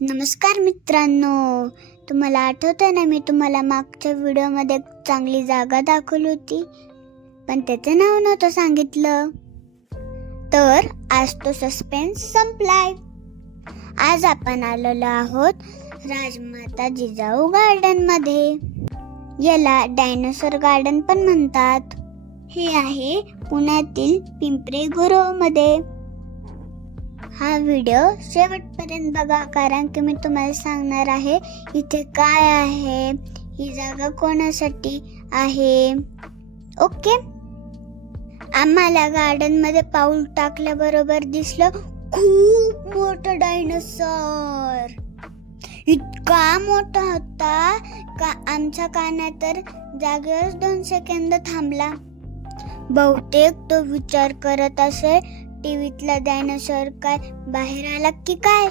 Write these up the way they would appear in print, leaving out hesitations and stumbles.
नमस्कार मित्रांनो, तुम्हाला आठवतंय ना, मी तुम्हाला मागच्या व्हिडिओमध्ये चांगली जागा दाखवली होती, पण त्याचं नाव नव्हतं सांगितलं. तर आज तो सस्पेन्स संपलाय. आज आपण आलेलो आहोत राजमाता जिजाऊ गार्डन मध्ये. याला डायनोसॉर गार्डन पण म्हणतात. हे आहे पुण्यातील पिंपरी गुरव मध्ये. हा व्हिडिओ शेवटपर्यंत बघा, कारण की मी तुम्हाला सांगणार आहे इथे काय आहे, ही जागा कोणासाठी आहे. ओके. आम्हाला गार्डन मध्ये पाऊल टाकल्याबरोबर दिसलं खूप मोठं डायनोसॉर. इतका मोठा होता का आमच्या कानात तर जागेवर 2 सेकंद थांबला. बहुतेक तो विचार करत असेल, टीव्हीतला डायनोसॉर काय बाहेर आला की काय.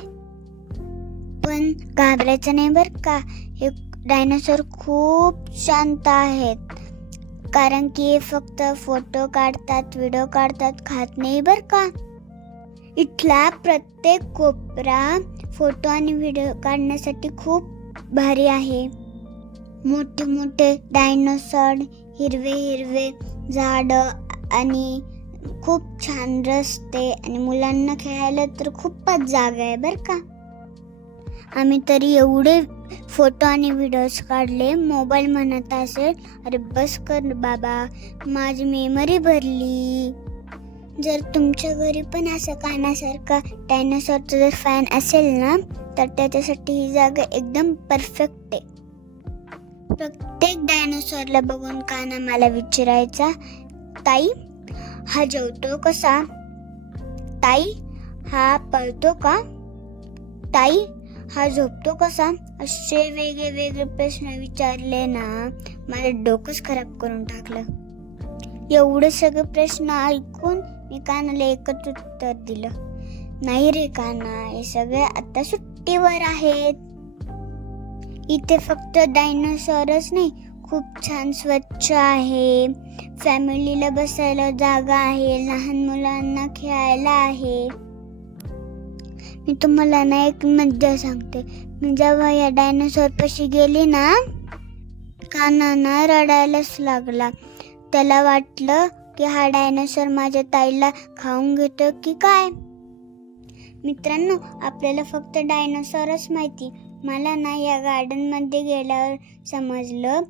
पण घाबरायचं नाही बर का. हे डायनोसॉर खूप शांत आहेत, कारण की हे फक्त फोटो काढतात, व्हिडिओ काढतात, खात नाही बर का. इथला प्रत्येक कोपरा फोटो आणि व्हिडिओ काढण्यासाठी खूप भारी आहे. मोठे मोठे डायनोसॉर, हिरवे हिरवे झाड आणि खूप छान रस्ते आणि मुलांना खेळायला तर खूपच जागा आहे बर का. आम्ही तरी एवढे फोटो आणि व्हिडिओज काढले. मोबाईल म्हणत असेल, अरे बस कर बाबा, माझी मेमरी भरली. जर तुमच्या घरी पण असं कानासारखा डायनोसॉरचा जर फॅन असेल ना, तर त्याच्यासाठी ही जागा एकदम परफेक्ट आहे. प्रत्येक डायनोसॉरला बघून काना मला विचारायचा, ताई हा जेवतो कसा, ताई हा पळतो का, ताई हा झोपतो कसा. असे वेगळे वेगळे प्रश्न विचारले ना, माझं डोकंच खराब करून टाकलं. एवढे सगळे प्रश्न ऐकून मी कानाला एकच उत्तर दिलं, नाही रे काना, हे सगळे आता सुट्टीवर आहेत. इथे फक्त डायनोसॉरच नाही, खूप छान स्वच्छ आहे, फॅमिलीला बसायला जागा आहे, लहान मुलांना खेळायला आहे. मी तुम्हाला ना एक मज्जा सांगते. मी जेव्हा या डायनोसॉर पाशी गेली ना, कानाना रडायलाच लागला. त्याला वाटलं की हा डायनोसॉर माझ्या ताईला खाऊन घेतो की काय. मित्रांनो, आपल्याला फक्त डायनोसॉरच माहिती. मला ना या गार्डन मध्ये गेल्यावर समजलं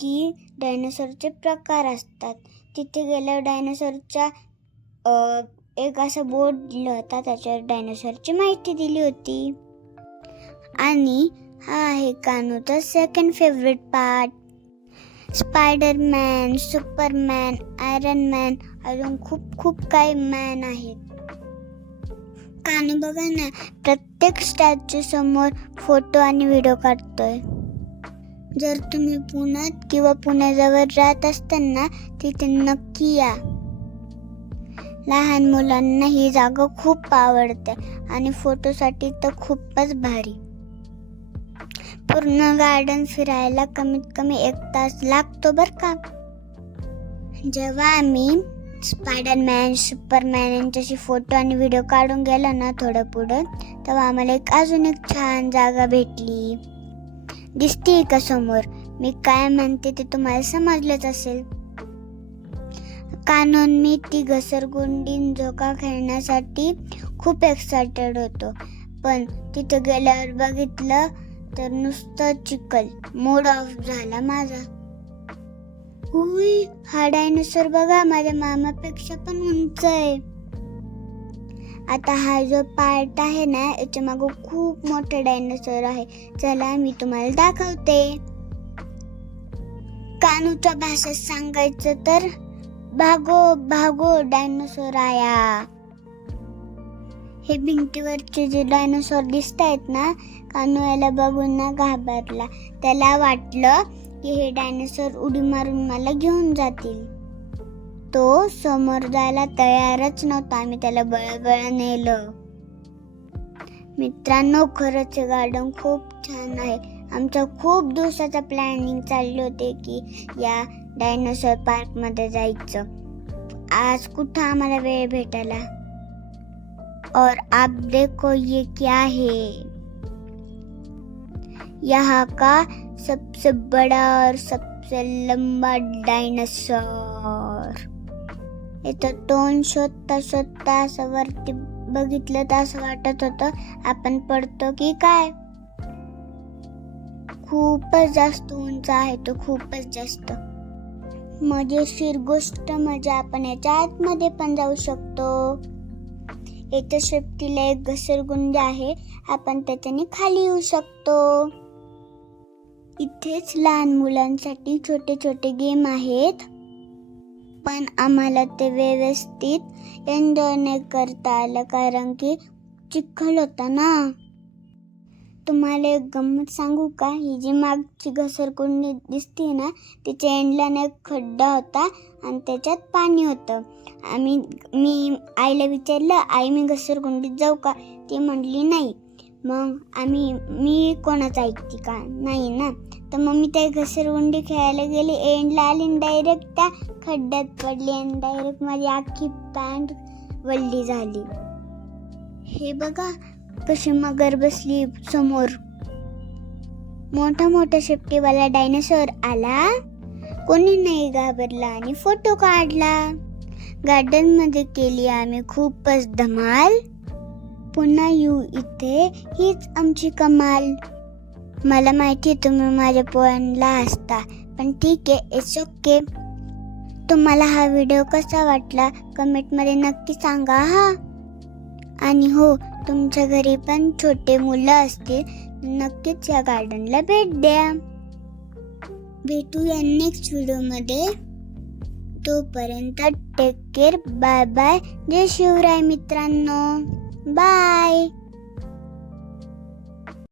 की डायनोसॉरचे प्रकार असतात. तिथे गेल्यावर डायनोसॉरच्या एक असा बोर्ड दिला होता, त्याच्यावर डायनोसॉरची माहिती दिली होती. आणि हा आहे कानूचा second favourite part. Spiderman, Superman, Iron Man, अजून खूप खूप काही मॅन आहेत. कानू बघा ना, प्रत्येक स्टॅच्यू समोर फोटो आणि व्हिडिओ काढतोय. जर तुम्ही पुण्यात किंवा पुण्याजवळ राहत असताना तिथे नक्की या. लहान मुलांना ही जागा खूप आवडते आणि फोटोसाठी तर खूपच भारी. पूर्ण गार्डन फिरायला कमीत कमी 1 तास लागतो बर का. जेव्हा आम्ही स्पायडरमॅन, सुपरमॅन यांच्याशी फोटो आणि व्हिडिओ काढून गेलो ना थोडं पुढं, तेव्हा आम्हाला अजून एक छान जागा भेटली. दिसते का समोर? मी काय म्हणते ते तुम्हाला समजलंच असेल. कानून मी ती घसरगुंडी झोका खेळण्यासाठी खूप एक्सायटेड होतो, पण तिथं गेल्यावर बघितलं तर नुसतं चिखल. मूड ऑफ झाला माझा. हा डायनोसॉर बघा, माझ्या मामापेक्षा पण उंच आहे. आता हा जो पार्ट आहे ना, याच्या मागं खूप मोठा डायनोसॉर आहे. चला मी तुम्हाला दाखवते. कानूच्या भाषेत सांगायचं तर भागो भागो डायनोसॉर आया. हे भिंतीवरचे जे डायनोसॉर दिसत आहेत ना, कानू याला बघून ना घाबरला. त्याला वाटलं की हे डायनोसॉर उडी मारून मला घेऊन जातील. तो समोर जायला तयारच नव्हता. आम्ही त्याला बळबळ नेलं. मित्रांनो, खरंच हे गार्डन खूप छान आहे. आमचा खूप दिवसाचा प्लॅनिंग चालले होते की या डायनोसॉर पार्क मध्ये जायचं. आज कुठं आम्हाला वेळ भेटायला. और आप देखो ये क्या है. यहाँ का सबसे बड़ा और सबसे लंबा डायनासोर. इथं तोंड शोधता शोधता असं वरती बघितलं तर असं वाटत होतं आपण पडतो की काय. खूपच जास्त उंच आहे तो, खूपच जास्त. मजेशीर गोष्ट म्हणजे आपण याच्या आतमध्ये पण जाऊ शकतो. याच्या शेपटीला एक घसरगुंडी आहे, आपण त्याच्याने खाली येऊ शकतो. इथेच लहान मुलांसाठी छोटे छोटे गेम आहेत, पण आम्हाला ते व्यवस्थित एन्जॉय नाही करता आलं कारण की चिखल होता ना. तुम्हाला एक गंमत सांगू का? ही जी मागची घसरगुंडी दिसते ना, तिच्या एंडला एक खड्डा होता आणि त्याच्यात पाणी होतं. मी आईला विचारलं, आई मी घसरगुंडीत जाऊ का? ती म्हणली नाही. मग मी कोणाचं ऐकते का? नाही ना. तर मग मी त्या घसरगुंडी खेळायला गेली, एंडला आली आणि डायरेक्ट त्या खड्ड्यात पडली आणि डायरेक्ट माझी अख्खी पॅन्ट वल्ली झाली. हे बघा कशी मगर बसली समोर. मोठा शेपटीवाला डायनासोर आला, कोणी नाही घाबरला आणि फोटो काढला. गार्डन मध्ये केली आम्ही खूपच धमाल. पुन्हा येऊ इथे, हीच आमची कमाल. मला माहिती तुम्ही माझ्या पोळ्यांना हसता, पण ठीक आहे, इट्स ओके. तुम्हाला हा व्हिडिओ कसा वाटला कमेंटमध्ये नक्की सांगा हा. आणि हो, तुमच्या घरी पण छोटे मुलं असतील नक्कीच या गार्डनला भेट द्या. भेटूया नेक्स्ट व्हिडिओमध्ये. तोपर्यंत टेक केअर, बाय बाय. जय शिवराय मित्रांनो, बाय.